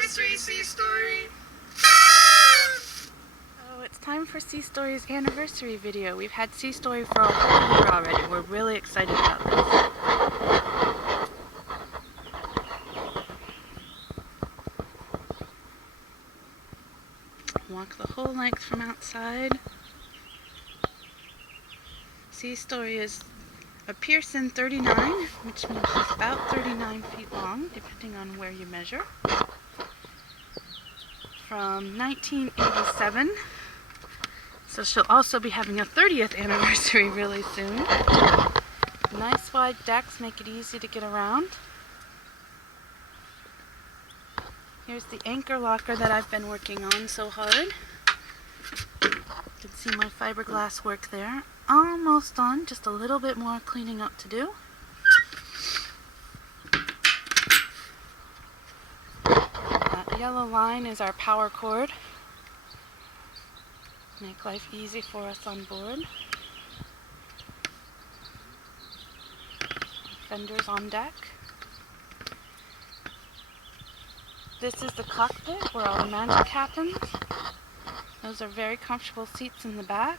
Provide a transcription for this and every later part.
anniversary Sea Story! So it's time for Sea Story's anniversary video. We've had Sea Story for a whole year already. We're really excited about this. Walk the whole length from outside. Sea Story a Pearson 39, which means she's about 39 feet long, depending on where you measure. From 1987. So she'll also be having a 30th anniversary really soon. Nice wide decks make it easy to get around. Here's the anchor locker that I've been working on so hard. You can see my fiberglass work there. Almost done, just a little bit more cleaning up to do. That yellow line is our power cord. Make life easy for us on board. Fenders on deck. This is the cockpit where all the magic happens. Those are very comfortable seats in the back.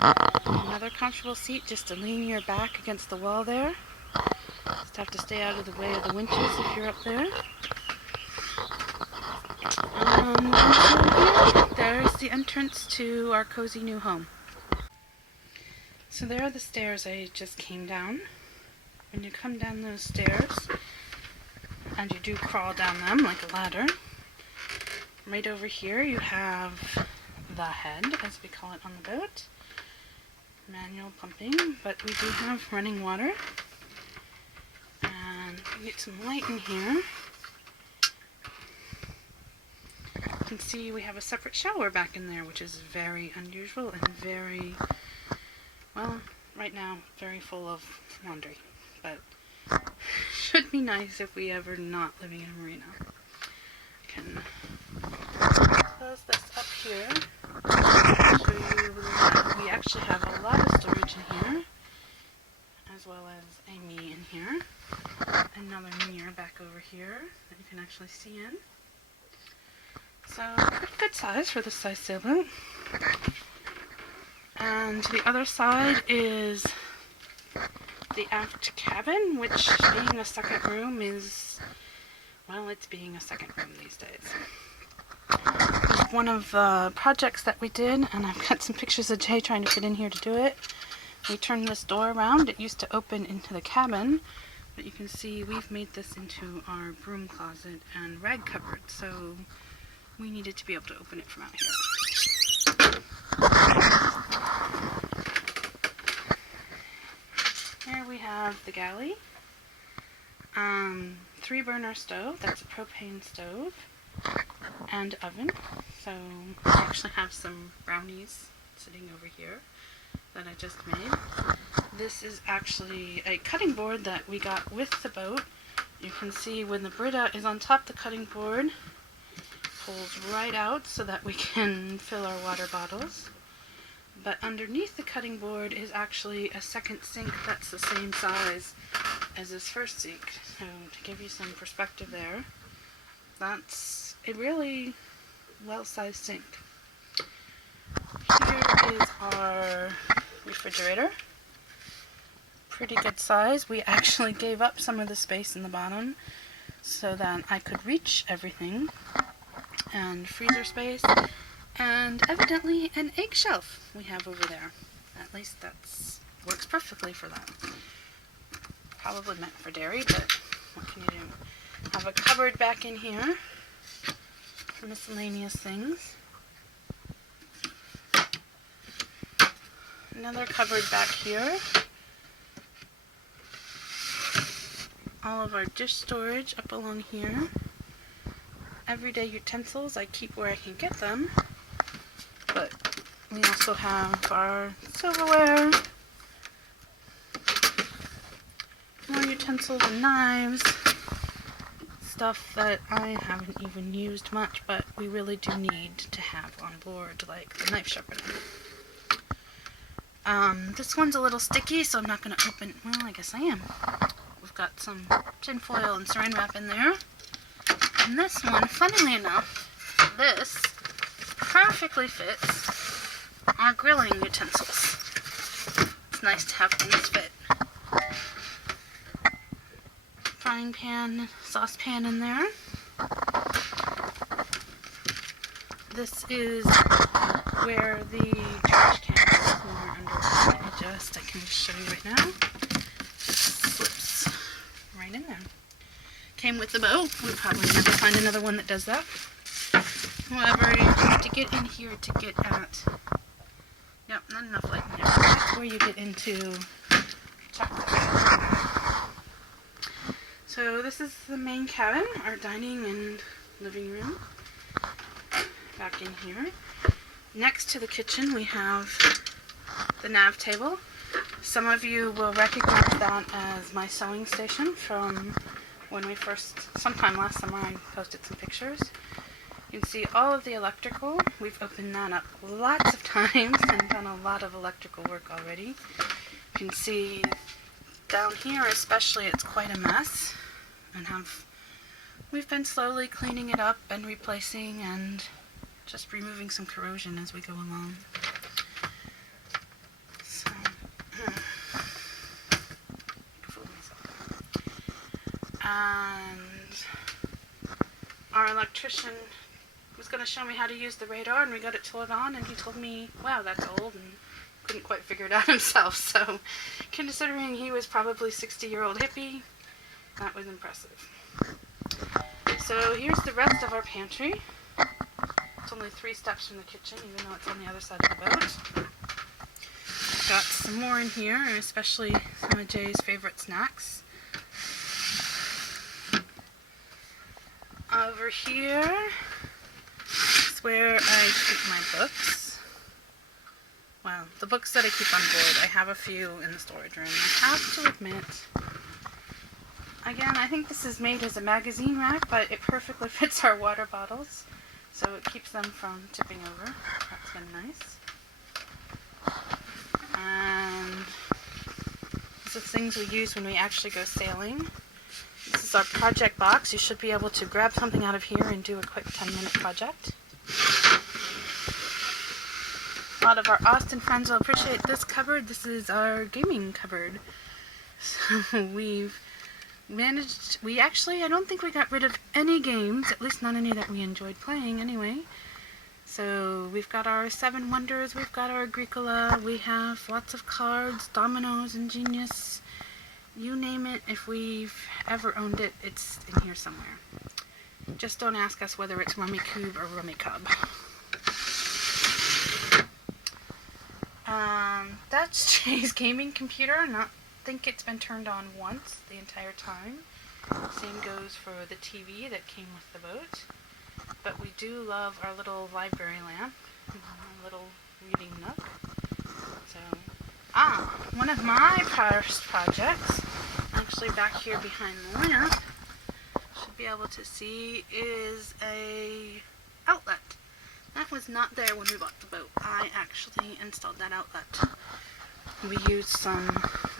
Another comfortable seat just to lean your back against the wall there. Just have to stay out of the way of the winches if you're up there. There's the entrance to our cozy new home. So there are the stairs I just came down. When you come down those stairs, and you do crawl down them like a ladder, right over here you have the head, as we call it on the boat. Manual pumping, but we do have running water. And we get some light in here. You can see we have a separate shower back in there, which is very unusual and very, well, right now, very full of laundry. But should be nice if we ever not living in a marina. I can close this up here. Show you that we actually have a lot of storage in here, as well as a me in here. Another mirror back over here that you can actually see in. So, pretty good size for this size sailboat. And the other side is the aft cabin, which being a second room is, well, it's being a second room these days. One of the projects that we did, and I've got some pictures of Jay trying to fit in here to do it. We turned this door around. It used to open into the cabin, but you can see we've made this into our broom closet and rag cupboard, so we needed to be able to open it from out here. Here we have the galley. 3-burner stove, that's a propane stove, and oven. So I actually have some brownies sitting over here that I just made. This is actually a cutting board that we got with the boat. You can see when the Brita is on top, the cutting board pulls right out so that we can fill our water bottles. But underneath the cutting board is actually a second sink that's the same size as this first sink. So to give you some perspective there, that's a really well-sized sink. Here is our refrigerator. Pretty good size. We actually gave up some of the space in the bottom so that I could reach everything. And freezer space. And evidently an egg shelf we have over there. At least that's works perfectly for that. Probably meant for dairy, but what can you do? Have a cupboard back in here for miscellaneous things. Another cupboard back here. All of our dish storage up along here. Everyday utensils I keep where I can get them. But we also have our silverware, more utensils and knives, stuff that I haven't even used much, but we really do need to have on board, like the knife sharpener. This one's a little sticky, so I'm not going to open, well, I guess I am. We've got some tin foil and saran wrap in there. And this one, funnily enough, this perfectly fits our grilling utensils. It's nice to have things fit. Frying pan, saucepan in there. This is where the trash can is when we're under. I can just show you right now. Just slips right in there. Came with the boat. We'll probably never find another one that does that. However, you have to get in here to get at. Yep, not enough light in there. That's where you get into chocolate. So this is the main cabin, our dining and living room. Back in here. Next to the kitchen we have the nav table. Some of you will recognize that as my sewing station from when we first, sometime last summer, I posted some pictures. You can see all of the electrical. We've opened that up lots of times and done a lot of electrical work already. You can see down here especially it's quite a mess, and we've been slowly cleaning it up and replacing and just removing some corrosion as we go along. So, and our electrician was going to show me how to use the radar, and we got it turned on, and he told me, wow, that's old, and couldn't quite figure it out himself. So, considering he was probably 60-year-old hippie, that was impressive. So here's the rest of our pantry. It's only 3 steps from the kitchen, even though it's on the other side of the boat. Got some more in here, especially some of Jay's favorite snacks. Over here is where I keep my books. Well, the books that I keep on board. I have a few in the storage room. I have to admit, again, I think this is made as a magazine rack, but it perfectly fits our water bottles. So it keeps them from tipping over. That's kind of nice. And these are things we use when we actually go sailing. This is our project box. You should be able to grab something out of here and do a quick 10-minute project. A lot of our Austin friends will appreciate this cupboard. This is our gaming cupboard. So we've managed, I don't think we got rid of any games, at least not any that we enjoyed playing anyway. So we've got our Seven Wonders, we've got our Agricola, we have lots of cards, dominoes, Ingenious, you name it. If we've ever owned it, it's in here somewhere. Just don't ask us whether it's Rummikub or Rummikub. That's Jay's gaming computer. I think it's been turned on once the entire time. Same goes for the TV that came with the boat. But we do love our little library lamp, our little reading nook. So, one of my first projects, actually back here behind the lamp, should be able to see, is a outlet. That was not there when we bought the boat. I actually installed that outlet. We used some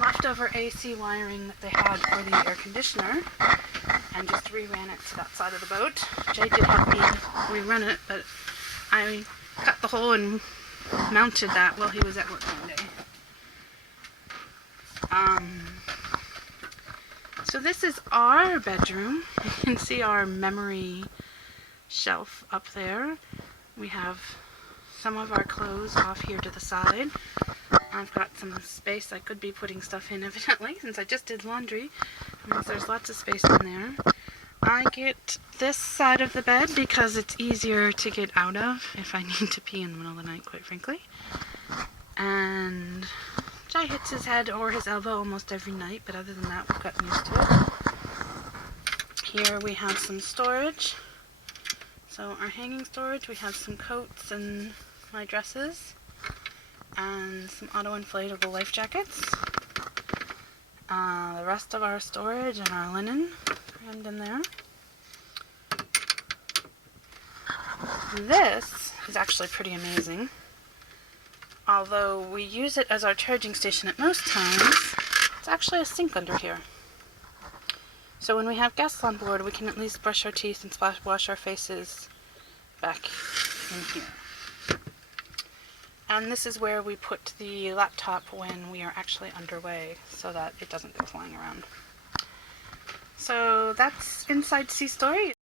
leftover AC wiring that they had for the air conditioner and just reran it to that side of the boat. Jay did help me rerun it, but I cut the hole and mounted that while he was at work one day. So this is our bedroom. You can see our memory shelf up there. We have some of our clothes off here to the side. I've got some space I could be putting stuff in, evidently, since I just did laundry. There's lots of space in there. I get this side of the bed because it's easier to get out of if I need to pee in the middle of the night, quite frankly. And Jay hits his head or his elbow almost every night, but other than that, we've gotten used to it. Here we have some storage. So our hanging storage, we have some coats and my dresses, and some auto-inflatable life jackets. The rest of our storage and our linen crammed in there. This is actually pretty amazing. Although we use it as our charging station at most times, it's actually a sink under here. So when we have guests on board, we can at least brush our teeth and wash our faces back in here. And this is where we put the laptop when we are actually underway so that it doesn't go flying around. So that's Inside Sea Story.